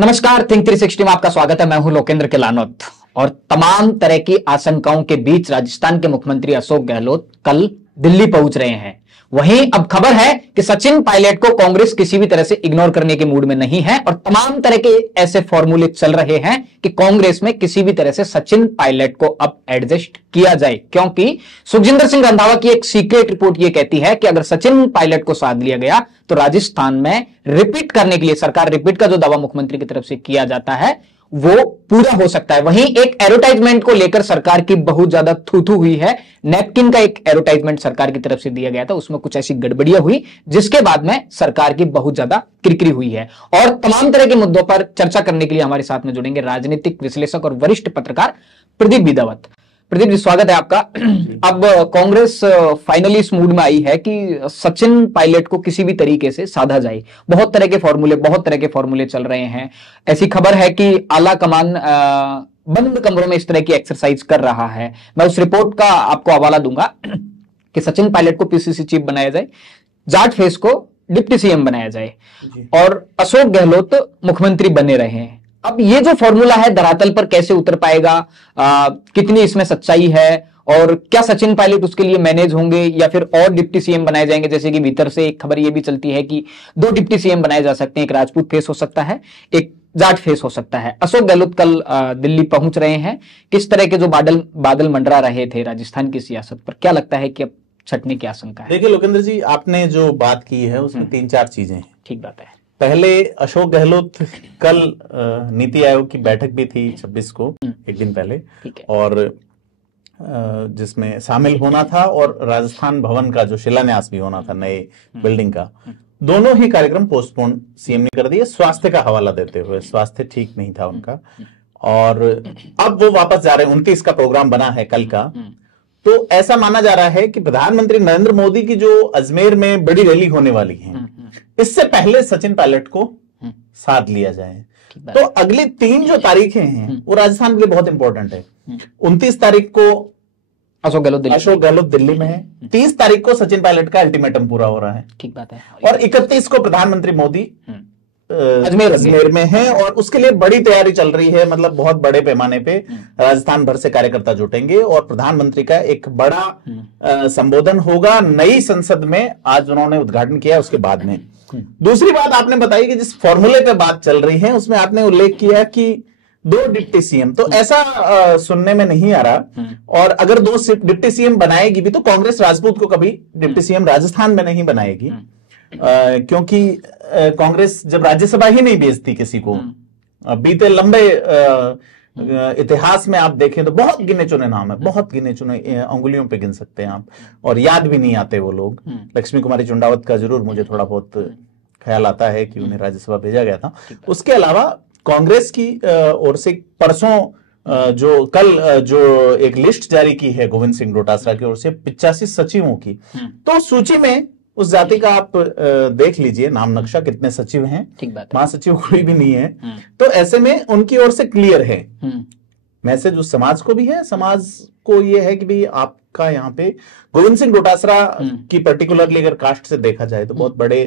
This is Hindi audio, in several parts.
नमस्कार, थिंक 360 में आपका स्वागत है। मैं हूं लोकेंद्र केलानौत और तमाम तरह की आशंकाओं के बीच राजस्थान के मुख्यमंत्री अशोक गहलोत कल दिल्ली पहुंच रहे हैं। वहीं अब खबर है कि सचिन पायलट को कांग्रेस किसी भी तरह से इग्नोर करने के मूड में नहीं है और तमाम तरह के ऐसे फॉर्मूले चल रहे हैं कि कांग्रेस में किसी भी तरह से सचिन पायलट को अब एडजस्ट किया जाए, क्योंकि सुखजिंदर सिंह रंधावा की एक सीक्रेट रिपोर्ट यह कहती है कि अगर सचिन पायलट को साथ लिया गया तो राजस्थान में रिपीट करने के लिए सरकार रिपीट का जो दावा मुख्यमंत्री की तरफ से किया जाता है वो पूरा हो सकता है। वहीं एक एडवर्टाइजमेंट को लेकर सरकार की बहुत ज्यादा थू हुई है। नैपकिन का एक एडवर्टाइजमेंट सरकार की तरफ से दिया गया था, उसमें कुछ ऐसी गड़बड़ियां हुई जिसके बाद में सरकार की बहुत ज्यादा किरकिरी हुई है। और तमाम तरह के मुद्दों पर चर्चा करने के लिए हमारे साथ में जुड़ेंगे राजनीतिक विश्लेषक और वरिष्ठ पत्रकार प्रदीप बिदावत। प्रदीप जी, स्वागत है आपका। अब कांग्रेस फाइनली इस मूड में आई है कि सचिन पायलट को किसी भी तरीके से साधा जाए। बहुत तरह के फॉर्मूले चल रहे हैं। ऐसी खबर है कि आला कमान बंद कमरों में इस तरह की एक्सरसाइज कर रहा है। मैं उस रिपोर्ट का आपको हवाला दूंगा कि सचिन पायलट को पीसीसी चीफ बनाया जाए, जाट फेस को डिप्टी सीएम बनाया जाए और अशोक गहलोत मुख्यमंत्री बने रहे। अब ये जो फॉर्मूला है धरातल पर कैसे उतर पाएगा, कितनी इसमें सच्चाई है और क्या सचिन पायलट उसके लिए मैनेज होंगे या फिर और डिप्टी सीएम बनाए जाएंगे? जैसे कि भीतर से एक खबर ये भी चलती है कि 2 डिप्टी सीएम बनाए जा सकते हैं, एक राजपूत फेस हो सकता है, एक जाट फेस हो सकता है। अशोक गहलोत कल दिल्ली पहुंच रहे हैं। किस तरह के जो बादल मंडरा रहे थे राजस्थान की सियासत पर, क्या लगता है कि अब छटने की आशंका है? देखिए लोकेंद्र जी, आपने जो बात की है उसमें 3-4 चीजें हैं। ठीक बात है। पहले अशोक गहलोत कल नीति आयोग की बैठक भी थी 26 को, एक दिन पहले, और जिसमें शामिल होना था और राजस्थान भवन का जो शिलान्यास भी होना था नए बिल्डिंग का, दोनों ही कार्यक्रम पोस्टपोन सीएम ने कर दिए स्वास्थ्य का हवाला देते हुए। स्वास्थ्य ठीक नहीं था उनका और अब वो वापस जा रहे हैं। 29 का प्रोग्राम बना है कल का। तो ऐसा माना जा रहा है कि प्रधानमंत्री नरेंद्र मोदी की जो अजमेर में बड़ी रैली होने वाली है, इससे पहले सचिन पायलट को साथ लिया जाए। तो अगली 3 जो तारीखें हैं वो राजस्थान के लिए बहुत इंपॉर्टेंट है। 29 तारीख को अशोक गहलोत दिल्ली में है, 30 तारीख को सचिन पायलट का अल्टीमेटम पूरा हो रहा है। ठीक बात है। और 31 को प्रधानमंत्री मोदी अजमेर में है और उसके लिए बड़ी तैयारी चल रही है। मतलब बहुत बड़े पैमाने पे राजस्थान भर से कार्यकर्ता जुटेंगे और प्रधानमंत्री का एक बड़ा संबोधन होगा नई संसद में। आज उन्होंने उद्घाटन किया, उसके बाद में। दूसरी बात आपने बताई कि जिस फॉर्मूले पे बात चल रही है उसमें आपने उल्लेख किया कि 2 डिप्टी सीएम, तो ऐसा सुनने में नहीं आ रहा। और अगर 2 डिप्टी सीएम बनाएगी भी तो कांग्रेस राजपूत को कभी डिप्टी सीएम राजस्थान में नहीं बनाएगी, क्योंकि कांग्रेस जब राज्यसभा ही नहीं भेजती किसी को। बीते लंबे इतिहास में आप देखें तो बहुत गिने चुने नाम है, बहुत गिने चुने, अंगुलियों पे गिन सकते हैं आप, और याद भी नहीं आते वो लोग। लक्ष्मी कुमारी चुंडावत का जरूर मुझे थोड़ा बहुत ख्याल आता है कि उन्हें राज्यसभा भेजा गया था। उसके अलावा कांग्रेस की ओर से परसों जो एक लिस्ट जारी की है गोविंद सिंह डोटासरा की ओर से 85 सचिवों की, तो सूची में उस जाति का आप देख लीजिए नाम नक्शा, कितने सचिव हैं। महासचिव कोई भी नहीं है। तो ऐसे में उनकी ओर से क्लियर है मैसेज उस समाज को भी है। समाज को यह है कि भाई आपका यहाँ पे गोविंद सिंह डोटासरा की पर्टिकुलरली अगर कास्ट से देखा जाए तो बहुत बड़े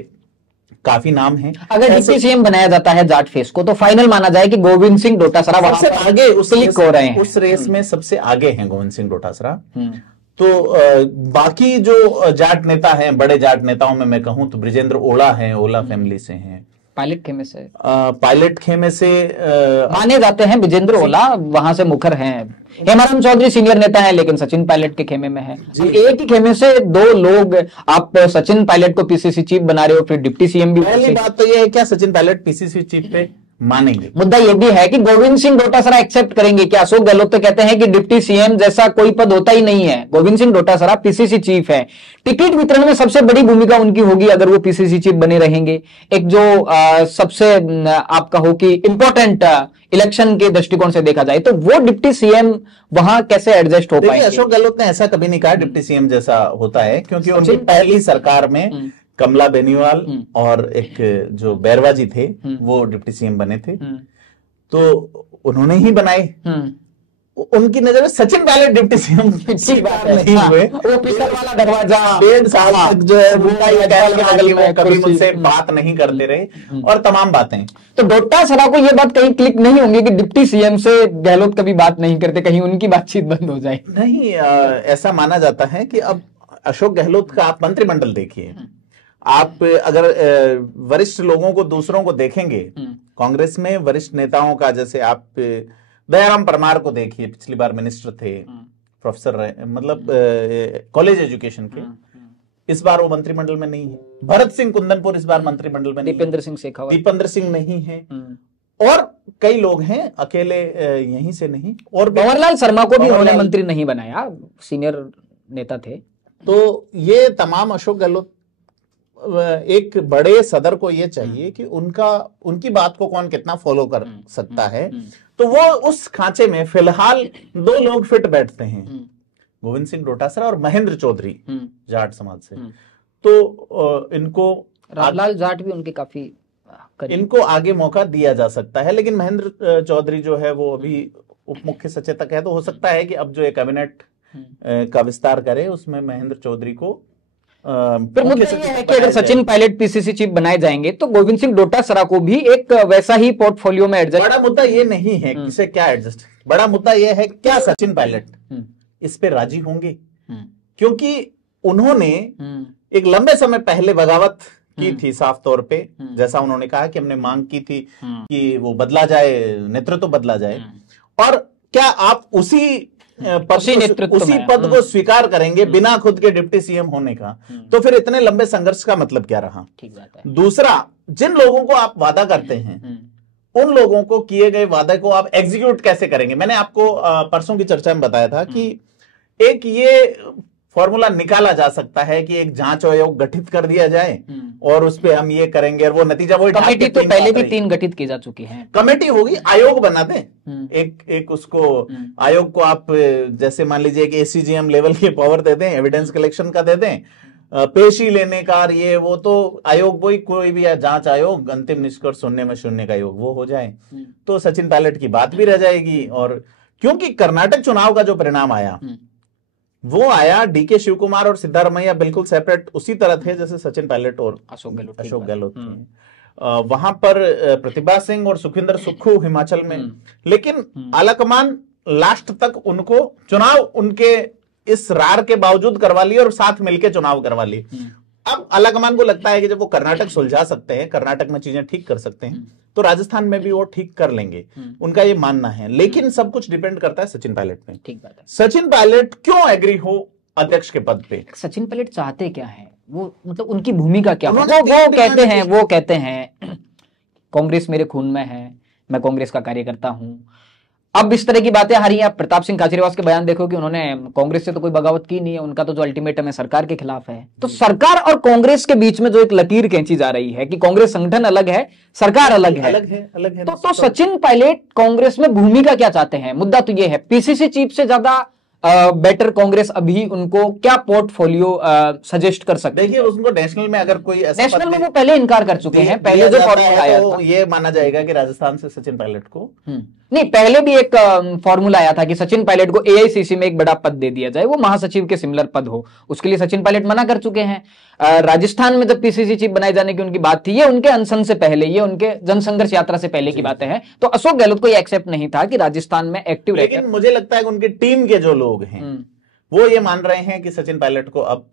काफी नाम हैं। अगर डिप्टी सीएम बनाया जाता है जाट फेस को तो फाइनल माना जाए कि गोविंद सिंह डोटासरा वहां से आगे उस रेस में सबसे आगे हैं गोविंद सिंह डोटासरा। तो बाकी जो जाट नेता हैं, बड़े जाट नेताओं में मैं कहूं तो ब्रिजेंद्र ओला हैं, ओला फैमिली से हैं। पायलट खेमे से माने जाते हैं ब्रिजेंद्र ओला, वहां से मुखर हैं। हेमाराम चौधरी सीनियर नेता हैं लेकिन सचिन पायलट के खेमे में है। एक ही खेमे से 2 लोग, आप सचिन पायलट को पीसीसी चीफ बना रहे हो, फिर डिप्टी सीएम भी। पहली बात तो यह है क्या सचिन पायलट पीसीसी चीफ पे मानेंगे? मुद्दा यह भी है कि गोविंद सिंह डोटासरा एक्सेप्ट करेंगे क्या? अशोक गहलोत तो कहते हैं कि डिप्टी सीएम जैसा कोई पद होता ही नहीं है। गोविंद सिंह डोटासरा पीसीसी चीफ है। टिकट वितरण में सबसे बड़ी भूमिका उनकी होगी अगर वो पीसीसी चीफ बने रहेंगे। एक जो सबसे आप कहो कि इंपॉर्टेंट इलेक्शन के दृष्टिकोण से देखा जाए तो वो डिप्टी सीएम वहां कैसे एडजस्ट हो पाएंगे? अशोक गहलोत ने ऐसा कभी नहीं कहा डिप्टी सीएम जैसा होता है, क्योंकि उनकी पहली सरकार में कमला बेनीवाल और एक जो बैरवा जी थे वो डिप्टी सीएम बने थे, तो उन्होंने ही बनाए। उनकी नजर में सचिन पायलट डिप्टी सीएम नहीं हुए। वो पिछड़ वाला दरवाजा 1.5 साल तक जो है वो कभी मुझसे बात नहीं करते रहे और तमाम बातें। तो डोटासरा को ये बात कहीं क्लिक नहीं होंगी कि डिप्टी सीएम से गहलोत कभी बात नहीं करते, कहीं उनकी बातचीत बंद हो जाए? नहीं, ऐसा माना जाता है कि अब अशोक गहलोत का आप मंत्रिमंडल देखिए, आप अगर वरिष्ठ लोगों को दूसरों को देखेंगे कांग्रेस में वरिष्ठ नेताओं का, जैसे आप दयाराम परमार को देखिए, पिछली बार मिनिस्टर थे, प्रोफेसर रहे, मतलब कॉलेज एजुकेशन के, इस बार वो मंत्रिमंडल में नहीं है। भरत सिंह कुंदनपुर इस बार मंत्रिमंडल में नहीं है। दीपेंद्र सिंह नहीं है और कई लोग हैं अकेले यहीं से नहीं। और भंवरलाल शर्मा को भी उन्होंने मंत्री नहीं बनाया, सीनियर नेता थे। तो ये तमाम अशोक गहलोत, एक बड़े सदर को ये चाहिए कि उनकी बात को कौन कितना फॉलो कर सकता है, तो वो उस खांचे में फिलहाल 2 लोग फिट बैठते हैं, गोविंद सिंह डोटासरा और महेंद्र चौधरी जाट समाज से। तो इनको रामलाल जाट भी उनके काफी इनको आगे मौका दिया जा सकता है, लेकिन महेंद्र चौधरी जो है वो अभी उप मुख्य सचेतक है, तो हो सकता है कि अब जो एक कैबिनेट का विस्तार करे उसमें महेंद्र चौधरी को फिर मुद्दा ये है कि अगर सचिन पायलट पीसीसी चीफ बनाए जाएंगे तो गोविंद सिंह डोटासरा को भी एक वैसा ही पोर्टफोलियो में एडजस्ट। बड़ा मुद्दा ये नहीं है किसे क्या एडजस्ट, बड़ा मुद्दा ये है क्या सचिन पायलट इस पे राजी होंगे, क्योंकि उन्होंने एक लंबे समय पहले बगावत की थी साफ तौर पे, जैसा उन्होंने कहा कि हमने मांग की थी कि वो बदला जाए, नेतृत्व बदला जाए, और क्या आप उसी पद को स्वीकार करेंगे बिना खुद के डिप्टी सीएम होने का, तो फिर इतने लंबे संघर्ष का मतलब क्या रहा? ठीक बात है। दूसरा, जिन लोगों को आप वादा करते हैं उन लोगों को किए गए वादे को आप एग्जीक्यूट कैसे करेंगे? मैंने आपको परसों की चर्चा में बताया था कि एक ये फॉर्मूला निकाला जा सकता है कि एक जांच आयोग गठित कर दिया जाए और उस पे हम ये करेंगे, और वो नतीजा वही। कमेटी तो पहले भी 3 गठित की जा चुकी है, कमेटी होगी, आयोग बना दें एक उसको आयोग को आप जैसे मान लीजिए कि एसीजीएम लेवल के पावर दे दें, एविडेंस कलेक्शन का दे दें, पेशी लेने का, ये वो, तो आयोग वही कोई भी जांच आयोग, अंतिम निष्कर्ष सुनने में शून्य का योग, वो हो जाए तो सचिन पायलट की बात भी रह जाएगी। और क्योंकि कर्नाटक चुनाव का जो परिणाम आया वो आया, डीके शिव कुमार और सिद्धारमैया बिल्कुल सेपरेट उसी तरह थे जैसे सचिन पायलट और अशोक गहलोत थे। वहां पर प्रतिभा सिंह और सुखविंदर सुक्खू हिमाचल में, लेकिन आलाकमान लास्ट तक उनको चुनाव उनके इस रार के बावजूद करवा लिए और साथ मिलकर चुनाव करवा लिए। अब आलाकमान को लगता है कि जब वो कर्नाटक सुलझा सकते हैं, कर्नाटक में चीजें ठीक कर सकते हैं, तो राजस्थान में भी वो ठीक कर लेंगे, उनका ये मानना है। लेकिन सब कुछ डिपेंड करता है सचिन पायलट पे। ठीक बात है। सचिन पायलट क्यों एग्री हो अध्यक्ष के पद पे? सचिन पायलट चाहते क्या है, वो मतलब उनकी भूमिका क्या है? वो कहते हैं कांग्रेस मेरे खून में है, मैं कांग्रेस का कार्यकर्ता हूं। अब इस तरह की बातें आ रही हैं। आप प्रताप सिंह खाचरियावास के बयान देखो कि उन्होंने कांग्रेस से तो कोई बगावत की नहीं है, उनका तो जो अल्टीमेटम है सरकार के खिलाफ है। तो सरकार और कांग्रेस के बीच में जो एक लकीर खींची जा रही है कि कांग्रेस संगठन अलग है, सरकार अलग है। तो सचिन पायलट कांग्रेस में भूमिका क्या चाहते हैं? मुद्दा तो ये है, पीसीसी चीफ से ज्यादा बेटर कांग्रेस अभी उनको क्या पोर्टफोलियो सजेस्ट कर सकते हैं? देखिए, उनको नेशनल में अगर कोई नेशनल में वो पहले इनकार कर चुके हैं। पहले जो फॉर्मूला आया था ये माना जाएगा कि राजस्थान से सचिन पायलट को नहीं, पहले भी एक फॉर्मूला आया था कि सचिन पायलट को एआईसीसी में एक बड़ा पद दे दिया जाए, वो महासचिव के सिमिलर पद हो, उसके लिए सचिन पायलट मना कर चुके हैं। राजस्थान में जब पीसीसी चीफ बनाए जाने की उनकी बात थी, ये उनके अनशन से पहले, ये उनके जनसंघर्ष यात्रा से पहले की बातें हैं। तो अशोक गहलोत को ये एक्सेप्ट नहीं था कि राजस्थान में एक्टिव रहकर। लेकिन मुझे लगता है कि उनकी टीम के जो लोग हैं वो ये मान रहे हैं कि सचिन पायलट को अब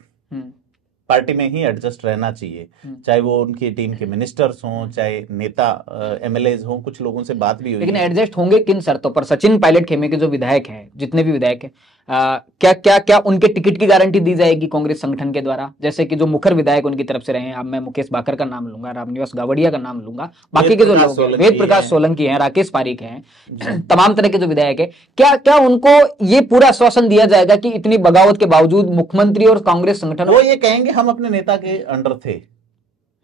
पार्टी में ही एडजस्ट रहना चाहिए, चाहे वो उनकी टीम के मिनिस्टर्स हों, चाहे नेता एमएलएज हों। कुछ लोगों से बात भी हुई, लेकिन एडजस्ट होंगे किन शर्तों पर? सचिन पायलट खेमे के जो विधायक हैं, जितने भी विधायक हैं, क्या क्या क्या उनके टिकट की गारंटी दी जाएगी कांग्रेस संगठन के द्वारा? जैसे कि जो मुखर विधायक उनकी तरफ से रहे हैं, अब मैं मुकेश बाकर का नाम लूंगा, रामनिवास गावड़िया का नाम लूंगा, बाकी के जो लोग हैं, वेद प्रकाश सोलंकी हैं, राकेश पारीक हैं, तमाम तरह के जो विधायक है, क्या उनको ये पूरा आश्वासन दिया जाएगा कि इतनी बगावत के बावजूद मुख्यमंत्री और कांग्रेस संगठन वो ये कहेंगे हम अपने नेता के अंडर थे,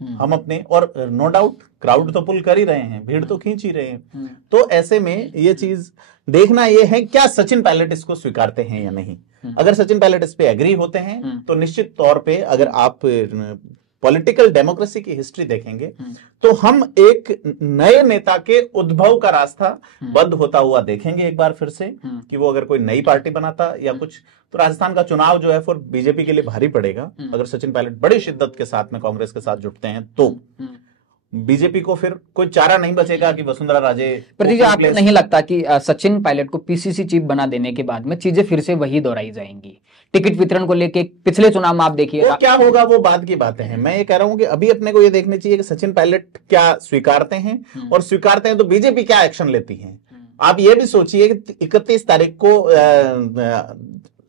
हम अपने, और नो डाउट क्राउड तो पुल कर ही रहे हैं, भीड़ तो खींच ही रहे हैं। तो ऐसे में ये चीज देखना ये है क्या सचिन पायलट इसको स्वीकारते हैं या नहीं। अगर सचिन पायलट इस पे एग्री होते हैं तो निश्चित तौर पे, अगर आप पॉलिटिकल डेमोक्रेसी की हिस्ट्री देखेंगे तो हम एक नए नेता के उद्भव का रास्ता बंद होता हुआ देखेंगे एक बार फिर से, कि वो अगर कोई नई पार्टी बनाता या कुछ, तो राजस्थान का चुनाव जो है फिर बीजेपी के लिए भारी पड़ेगा। अगर सचिन पायलट बड़ी शिद्दत के साथ में कांग्रेस के साथ जुटते हैं तो बीजेपी को फिर कोई चारा नहीं बचेगा कि वसुंधरा राजे। प्रतीक जी, आपको नहीं लगता कि सचिन पायलट को पीसीसी चीफ बना देने के बाद में चीजें फिर से वही दोहराई जाएंगी? टिकट वितरण को लेके पिछले चुनाव में आप देखिए क्या होगा, वो बाद की बातें हैं। मैं ये कह रहा हूं कि अभी अपने को ये देखनी चाहिए कि सचिन पायलट क्या स्वीकारते हैं, और स्वीकारते हैं तो बीजेपी क्या एक्शन लेती है। आप ये भी सोचिए कि 31 तारीख को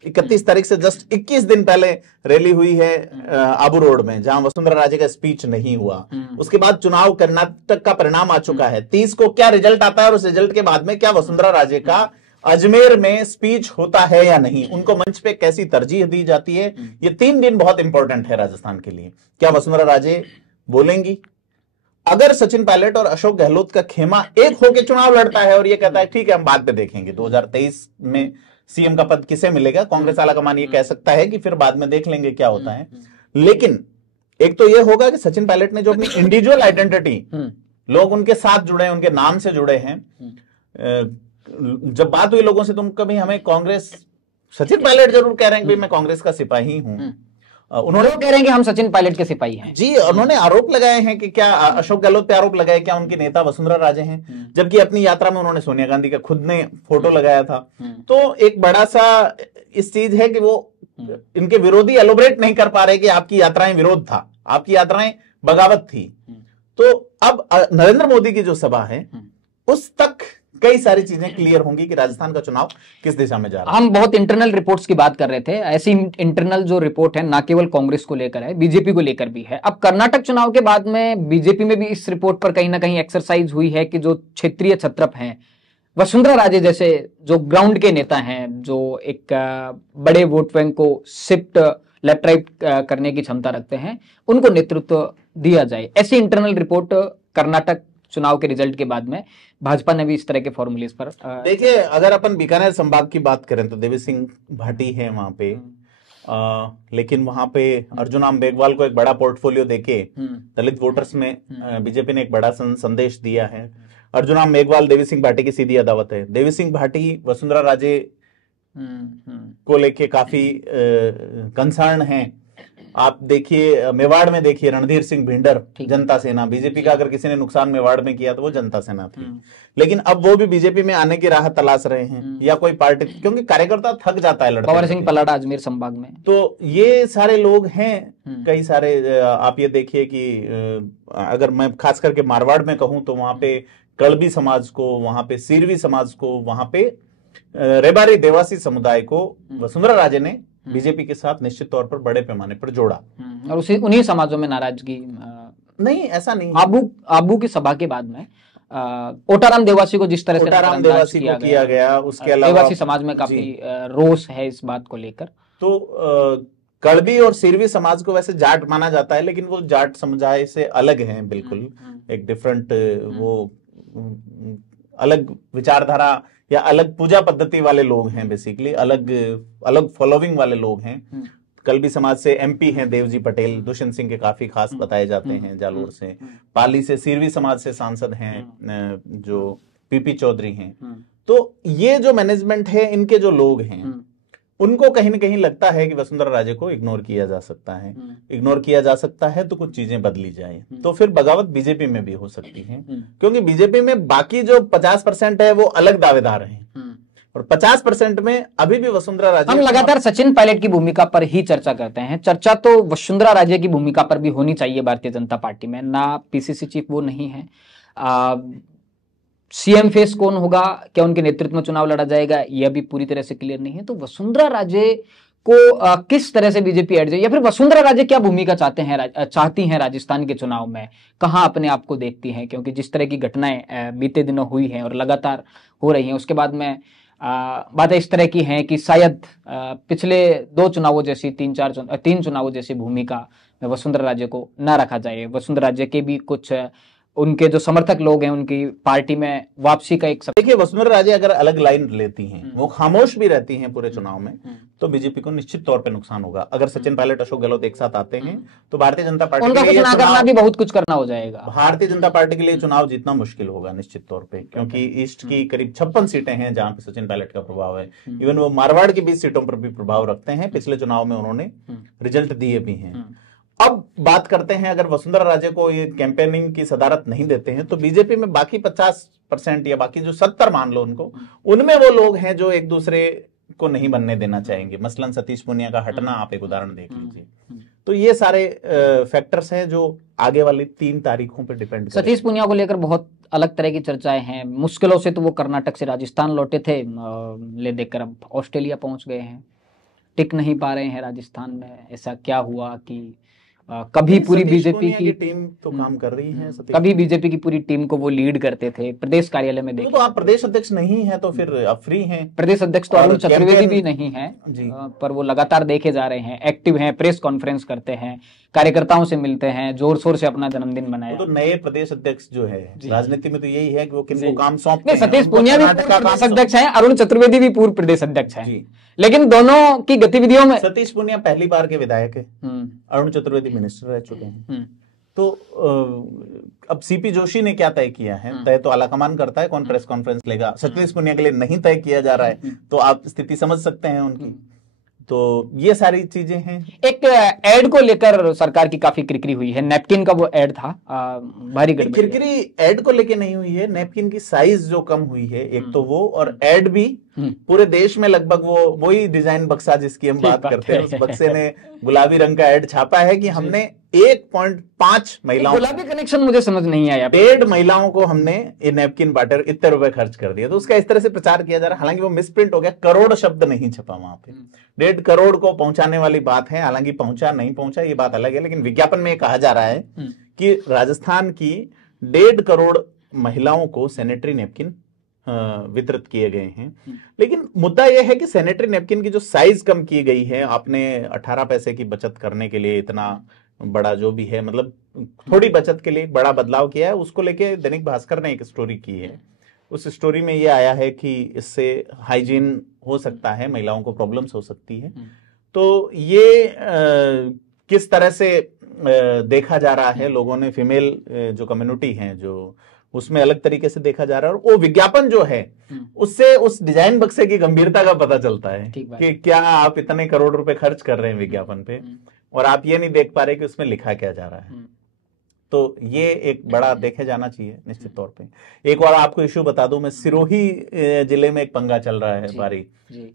31 तारीख से जस्ट 21 दिन पहले रैली हुई है आबू रोड में, जहां वसुंधरा राजे का स्पीच नहीं हुआ। उसके बाद चुनाव कर्नाटक का परिणाम आ चुका है। 30 को क्या रिजल्ट आता है और उस रिजल्ट के बाद में क्या वसुंधरा राजे का अजमेर में स्पीच होता है या नहीं, उनको मंच पे कैसी तरजीह दी जाती है, ये 3 दिन बहुत इंपॉर्टेंट है राजस्थान के लिए। क्या वसुंधरा राजे बोलेंगी? अगर सचिन पायलट और अशोक गहलोत का खेमा एक होकर चुनाव लड़ता है और ये कहता है ठीक है हम बाद में देखेंगे 2023 में सीएम का पद किसे मिलेगा, कांग्रेस आलाकमान ये कह सकता है कि फिर बाद में देख लेंगे क्या होता है। लेकिन एक तो ये होगा कि सचिन पायलट ने जो अपनी इंडिविजुअल आइडेंटिटी, लोग उनके साथ जुड़े हैं, उनके नाम से जुड़े हैं। जब बात हुई लोगों से, तुम कभी हमें कांग्रेस, सचिन पायलट जरूर कह रहे हैं कि मैं कांग्रेस का सिपाही हूं, उन्होंने कह रहे हैं कि हम सचिन पायलट के सिपाही हैं जी। उन्होंने आरोप लगाए हैं कि क्या अशोक गहलोत पे आरोप लगाए क्या उनके नेता वसुंधरा राजे हैं, जबकि अपनी यात्रा में उन्होंने सोनिया गांधी का खुद ने फोटो लगाया था। तो एक बड़ा सा इस चीज है कि वो इनके विरोधी एलोबरेट नहीं कर पा रहे कि आपकी यात्राएं विरोध था, आपकी यात्राएं बगावत थी। तो अब नरेंद्र मोदी की जो सभा है उस तक कई सारी चीजें क्लियर होंगी कि राजस्थान का चुनाव किस दिशा में जा रहा है। हम बहुत इंटरनल रिपोर्ट्स की बात कर रहे थे, ऐसी इंटरनल जो रिपोर्ट है ना केवल कांग्रेस को लेकर है, बीजेपी को लेकर भी है। अब कर्नाटक चुनाव के बाद में बीजेपी में भी इस रिपोर्ट पर कहीं ना कहीं एक्सरसाइज हुई है कि जो क्षेत्रीय छत्रप हैं, वसुंधरा राजे जैसे जो ग्राउंड के नेता हैं, जो एक बड़े वोट बैंक को शिफ्ट लेफ्ट राइट करने की क्षमता रखते हैं, उनको नेतृत्व दिया जाए। ऐसी इंटरनल रिपोर्ट कर्नाटक चुनाव के रिजल्ट के बाद में भाजपा ने भी इस तरह के फॉर्मूलेज पर देखिए, अगर अपन बीकानेर संभाग की बात करें तो देवी सिंह भाटी है वहां पे, लेकिन वहां पे अर्जुन मेघवाल को एक बड़ा पोर्टफोलियो देके दलित वोटर्स में बीजेपी ने एक बड़ा संदेश दिया है। अर्जुन मेघवाल देवी सिंह भाटी की सीधी अदावत है। देवी सिंह भाटी वसुंधरा राजे को लेके काफी कंसर्न है। आप देखिए मेवाड़ में, देखिए रणधीर सिंह भिंडर, जनता सेना, बीजेपी का अगर किसी ने नुकसान मेवाड़ में किया तो वो जनता सेना थी, लेकिन अब वो भी बीजेपी में आने की राह तलाश रहे हैं, या कोई पार्टी, क्योंकि कार्यकर्ता थक जाता है लड़ते। पवार सिंह पलाड़ा अजमेर संभाग में, तो ये सारे लोग हैं कई सारे। आप ये देखिए कि अगर मैं खास करके मारवाड़ में कहूं तो वहां पे कड़बी समाज को, वहां पे सिरवी समाज को, वहां पे रेबारी देवासी समुदाय को वसुंधरा राजे ने बीजेपी के साथ निश्चित तौर पर बड़े पैमाने पर जोड़ा, और उसी उन्हीं समाजों में नाराजगी नहीं, ऐसा नहीं। आबू की सभा के बाद में ओटाराम देवासी को जिस तरह से ओटाराम देवासी को किया गया, उसके अलावा देवासी समाज में काफी रोष है इस बात को लेकर। तो कड़बी और सिरवी समाज को वैसे जाट माना जाता है, लेकिन वो जाट समुदाय से अलग हैं, बिल्कुल एक डिफरेंट, वो अलग विचारधारा या अलग पूजा पद्धति वाले लोग हैं, बेसिकली अलग अलग फॉलोइंग वाले लोग हैं। कलबी समाज से एमपी हैं देवजी पटेल, दुष्यंत सिंह के काफी खास बताए जाते हैं जालोर से। पाली से सिरवी समाज से सांसद हैं जो पीपी चौधरी हैं। तो ये जो मैनेजमेंट है, इनके जो लोग हैं, उनको कहीं ना कहीं लगता है कि वसुंधरा राजे को इग्नोर किया जा सकता है। इग्नोर किया जा सकता है तो कुछ चीजें बदली जाए, तो फिर बगावत बीजेपी में भी हो सकती है, क्योंकि बीजेपी में बाकी जो 50% है वो अलग दावेदार हैं, और 50% में अभी भी वसुंधरा राजे। हम लगातार सचिन पायलट की भूमिका पर ही चर्चा करते हैं, चर्चा तो वसुंधरा राजे की भूमिका पर भी होनी चाहिए भारतीय जनता पार्टी में। ना पीसीसी चीफ वो नहीं है, सीएम फेस कौन होगा, क्या उनके नेतृत्व में चुनाव लड़ा जाएगा, यह भी पूरी तरह से क्लियर नहीं है। तो वसुंधरा राजे को किस तरह से बीजेपी ऐड जाए, या फिर वसुंधरा राजे क्या भूमिका चाहती हैं राजस्थान के चुनाव में, कहां अपने आप को देखती हैं, क्योंकि जिस तरह की घटनाएं बीते दिनों हुई हैं और लगातार हो रही हैं, उसके बाद में बातें इस तरह की हैं कि शायद पिछले 2 चुनावों जैसी 3 चुनावों जैसी भूमिका में वसुंधरा राजे को न रखा जाए। वसुंधरा राजे के भी कुछ उनके जो समर्थक लोग हैं उनकी पार्टी में वापसी का एक देखिए, वसुंधरा राजे अगर अलग लाइन लेती हैं, वो खामोश भी रहती हैं पूरे चुनाव में, तो बीजेपी को निश्चित तौर पे नुकसान होगा। अगर सचिन पायलट, अशोक गहलोत एक साथ आते हैं तो भारतीय जनता पार्टी उनका कुछ ना करना भी बहुत कुछ करना हो जाएगा। भारतीय जनता पार्टी के लिए चुनाव जीतना मुश्किल होगा निश्चित तौर पे, क्योंकि ईस्ट की करीब 56 सीटें हैं जहां पे सचिन पायलट का प्रभाव है। इवन वो मारवाड़ की 20 सीटों पर भी प्रभाव रखते हैं, पिछले चुनाव में उन्होंने रिजल्ट दिए भी हैं। अब बात करते हैं, अगर वसुंधरा राजे को ये कैंपेनिंग की सदारत नहीं देते हैं तो बीजेपी में बाकी 50% या बाकी जो 70 मान लो उनको, उनमें वो लोग हैं जो एक दूसरे को नहीं बनने देना चाहेंगे। मसलन सतीश पूनिया का हटना आप एक उदाहरण देख लीजिए। तो ये सारे फैक्टर्स हैं जो आगे वाली 3 तारीखों पर डिपेंड। सतीश पूनिया को लेकर बहुत अलग तरह की चर्चाएं हैं। मुश्किलों से तो वो कर्नाटक से राजस्थान लौटे थे, ले देकर अब ऑस्ट्रेलिया पहुंच गए हैं, टिक नहीं पा रहे हैं राजस्थान में। ऐसा क्या हुआ कि कभी पूरी बीजेपी की टीम तो काम कर रही है, कभी बीजेपी की पूरी टीम को वो लीड करते थे, प्रदेश कार्यालय में देखे। तो आप प्रदेश अध्यक्ष नहीं है तो फिर आप फ्री हैं। प्रदेश अध्यक्ष तो अरुण चतुर्वेदी भी नहीं है, पर वो लगातार देखे जा रहे हैं, एक्टिव हैं, प्रेस कॉन्फ्रेंस करते हैं, कार्यकर्ताओं से मिलते हैं, जोर शोर से अपना जन्मदिन मनाया। तो नए प्रदेश अध्यक्ष जो है राजनीति में तो यही है कि वो किनको काम सौंपते हैं। सतीश पूनिया भी प्रदेश अध्यक्ष हैं, अरुण चतुर्वेदी भी पूर्व प्रदेश अध्यक्ष हैं, लेकिन दोनों की गतिविधियों में सतीश पूनिया पहली बार के विधायक है, अरुण चतुर्वेदी मिनिस्टर रह चुके हैं। तो अब सीपी जोशी ने क्या तय किया है, तय तो आलाकमान करता है, कौन प्रेस कॉन्फ्रेंस लेगा। सतीश पूनिया के लिए नहीं तय किया जा रहा है, तो आप स्थिति समझ सकते हैं उनकी। तो ये सारी चीजें हैं। एक एड को लेकर सरकार की काफी किरकिरी हुई है, नैपकिन का वो एड था, भारी किरकिरी एड को लेके नहीं हुई है, नैपकिन की साइज जो कम हुई है एक तो वो, और एड भी पूरे देश में लगभग वही डिजाइन बक्सा जिसकी हम बात करते हैं, उस बक्से ने गुलाबी रंग का एड छापा है कि हमने 1.5 महिलाओं, गुलाबी कनेक्शन मुझे समझ नहीं आया, 1.5 महिलाओं को हमने ये नैपकिन बांटे, इतने रुपए खर्च कर दिया। तो उसका इस तरह से प्रचार किया जा रहा है, हालांकि वो मिसप्रिंट हो गया, करोड़ शब्द नहीं छपा वहां पे। 1.5 करोड़ को पहुंचाने वाली बात है, हालांकि पहुंचा नहीं पहुंचा ये बात अलग है, लेकिन विज्ञापन में कहा जा रहा है कि राजस्थान की 1.5 करोड़ महिलाओं को सैनिटरी नैपकिन वितरित किए गए हैं। लेकिन मुद्दा यह है कि सैनिटरी नैपकिन की जो साइज कम की गई है, आपने 18 पैसे की बचत करने के लिए इतना बड़ा जो भी है, मतलब थोड़ी बचत के लिए बड़ा बदलाव किया है, उसको लेके दैनिक भास्कर ने एक स्टोरी की है। उस स्टोरी में ये आया है कि इससे हाइजीन हो सकता है, महिलाओं को प्रॉब्लम्स हो सकती है। तो ये किस तरह से देखा जा रहा है, लोगों ने, फीमेल जो कम्युनिटी है जो, उसमें अलग तरीके से देखा जा रहा है। और वो विज्ञापन जो है उससे उस डिजाइन बक्से की गंभीरता का पता चलता है कि क्या आप इतने करोड़ रुपए खर्च कर रहे हैं विज्ञापन पे और आप ये नहीं देख पा रहे कि उसमें लिखा क्या जा रहा है। तो ये एक बड़ा देखे जाना चाहिए निश्चित तौर पे। एक और आपको इश्यू बता दूं मैं, सिरोही जिले में एक पंगा चल रहा है भारी।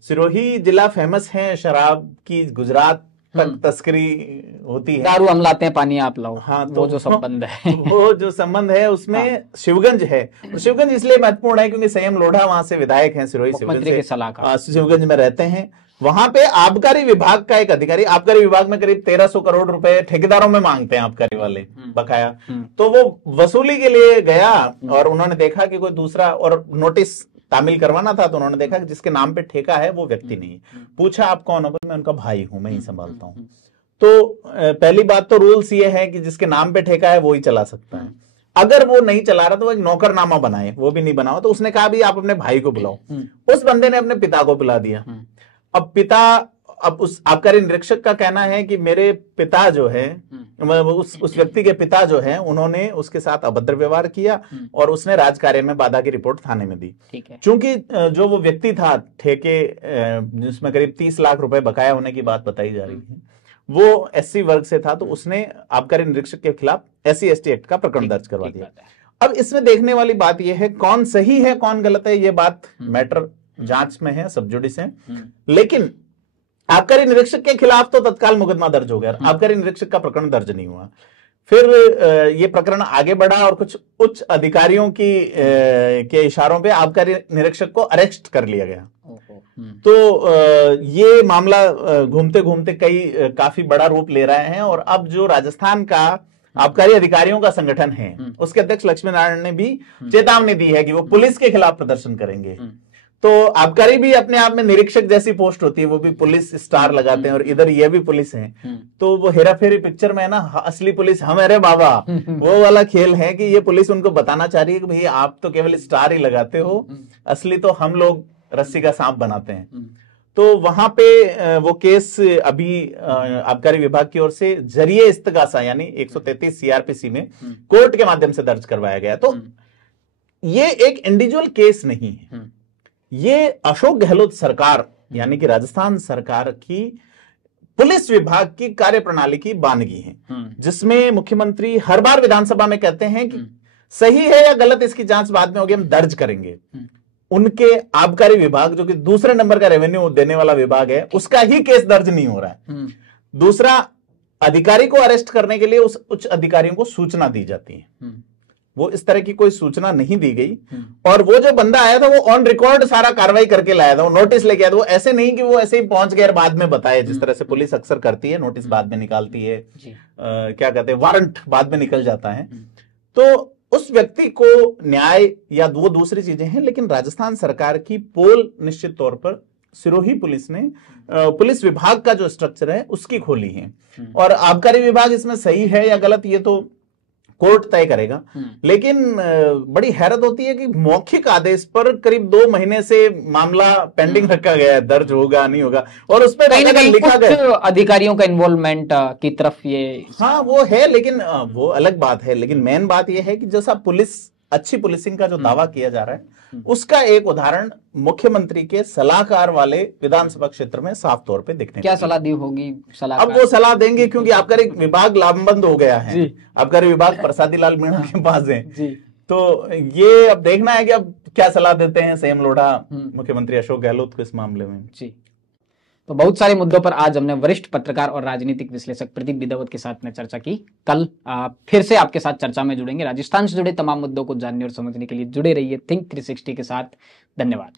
सिरोही जिला फेमस है शराब की, गुजरात तक तस्करी होती है, दारू हम लाते हैं, पानी आप लाओ। हाँ, तो वो जो संबंध है वो जो संबंध है उसमें शिवगंज है। और शिवगंज इसलिए महत्वपूर्ण है क्योंकि संयम लोढ़ा वहां से विधायक हैं, सिरोही शिवगंज में रहते हैं। वहां पे आबकारी विभाग का एक अधिकारी, आबकारी विभाग में करीब 1300 करोड़ रुपए ठेकेदारों में मांगते हैं आबकारी वाले बकाया। तो वो वसूली के लिए गया और उन्होंने देखा कि कोई दूसरा, और नोटिस तामील करवाना था, तो उन्होंने देखा कि जिसके नाम पे ठेका है वो व्यक्ति नहीं है। पूछा आप कौन हो? मैं उनका भाई हूं, मैं ही संभालता हूं। तो पहली बात तो रूल्स ये है कि जिसके नाम पे ठेका है वो ही चला सकता है। अगर वो नहीं चला रहा तो वो एक नौकरनामा बनाए, वो भी नहीं बनाओ। तो उसने कहा भी आप अपने भाई को बुलाओ। उस बंदे ने अपने पिता को बुला दिया। अब पिता, अब उस आबकारी निरीक्षक का कहना है कि मेरे पिता जो है, उस व्यक्ति के पिता जो है, उन्होंने उसके साथ अभद्र व्यवहार किया और उसने राजकार्य में बाधा की रिपोर्ट थाने में दी। चूंकि जो वो व्यक्ति था ठेके जिसमें करीब 30 लाख रुपए बकाया होने की बात बताई जा रही है, वो एससी वर्ग से था, तो उसने आबकारी निरीक्षक के खिलाफ SC/ST एक्ट का प्रकरण दर्ज करवा दिया। अब इसमें देखने वाली बात यह है, कौन सही है कौन गलत है, ये बात मैटर जांच में है, सब जुडिस है। लेकिन आबकारी निरीक्षक के खिलाफ तो तत्काल मुकदमा दर्ज हो गया, आबकारी निरीक्षक का प्रकरण दर्ज नहीं हुआ। फिर ये प्रकरण आगे बढ़ा और कुछ उच्च अधिकारियों के इशारों पे आबकारी निरीक्षक को अरेस्ट कर लिया गया। तो ये मामला घूमते घूमते काफी बड़ा रूप ले रहे हैं। और अब जो राजस्थान का आबकारी अधिकारियों का संगठन है, उसके अध्यक्ष लक्ष्मी नारायण ने भी चेतावनी दी है कि वो पुलिस के खिलाफ प्रदर्शन करेंगे। तो आबकारी भी अपने आप में निरीक्षक जैसी पोस्ट होती है, वो भी पुलिस स्टार लगाते हैं और इधर ये भी पुलिस है। तो वो हेरा फेरी पिक्चर में है ना, असली पुलिस हम, अरे बाबा वो वाला खेल है कि ये पुलिस उनको बताना चाह रही है कि भाई आप तो केवल स्टार ही लगाते हो, असली तो हम लोग रस्सी का सांप बनाते हैं। तो वहां पे वो केस अभी आबकारी विभाग की ओर से जरिए इस्तगासा यानी 133 सीआरपीसी में कोर्ट के माध्यम से दर्ज करवाया गया। तो ये एक इंडिविजुअल केस नहीं है, ये अशोक गहलोत सरकार यानी कि राजस्थान सरकार की पुलिस विभाग की कार्यप्रणाली की बानगी है, जिसमें मुख्यमंत्री हर बार विधानसभा में कहते हैं कि सही है या गलत इसकी जांच बाद में होगी, हम दर्ज करेंगे। उनके आबकारी विभाग जो कि दूसरे नंबर का रेवेन्यू देने वाला विभाग है, उसका ही केस दर्ज नहीं हो रहा है। दूसरा, अधिकारी को अरेस्ट करने के लिए उस उच्च अधिकारियों को सूचना दी जाती है, वो इस तरह की कोई सूचना नहीं दी गई। और वो जो बंदा आया था वो ऑन रिकॉर्ड सारा कार्रवाई करके लाया था, वो नोटिस लेके आया था। वो ऐसे नहीं कि वो ऐसे ही पहुंच गए और बाद में बताए, जिस तरह से पुलिस अक्सर करती है, नोटिस बाद में निकालती है, क्या कहते हैं, वारंट बाद में निकल जाता है। तो उस व्यक्ति को न्याय या वो दूसरी चीजें हैं, लेकिन राजस्थान सरकार की पोल निश्चित तौर पर सिरोही पुलिस ने पुलिस विभाग का जो स्ट्रक्चर है उसकी खोली है। और आबकारी विभाग इसमें सही है या गलत ये तो कोर्ट तय करेगा। लेकिन बड़ी हैरत होती है कि मौखिक आदेश पर करीब 2 महीने से मामला पेंडिंग रखा गया है, दर्ज होगा नहीं होगा, और उस पर कहीं ना कहीं लिखा गया अधिकारियों का इन्वॉल्वमेंट की तरफ ये, हाँ वो है, लेकिन वो अलग बात है। लेकिन मेन बात यह है कि जैसा पुलिस अच्छी पुलिसिंग का जो दावा किया जा रहा है उसका एक उदाहरण मुख्यमंत्री के सलाहकार वाले विधानसभा क्षेत्र में साफ तौर पे दिखने। क्या सलाह दी होगी सलाहकार? अब वो सलाह देंगे क्योंकि आबकारी विभाग लामबंद हो गया है, आबकारी विभाग प्रसादी लाल मीणा के पास है। तो ये अब देखना है कि अब क्या सलाह देते हैं सीएम लोढ़ा मुख्यमंत्री अशोक गहलोत को इस मामले में। जी, तो बहुत सारे मुद्दों पर आज हमने वरिष्ठ पत्रकार और राजनीतिक विश्लेषक प्रदीप बिदावत के साथ में चर्चा की। कल फिर से आपके साथ चर्चा में जुड़ेंगे। राजस्थान से जुड़े तमाम मुद्दों को जानने और समझने के लिए जुड़े रहिए थिंक 360 के साथ। धन्यवाद।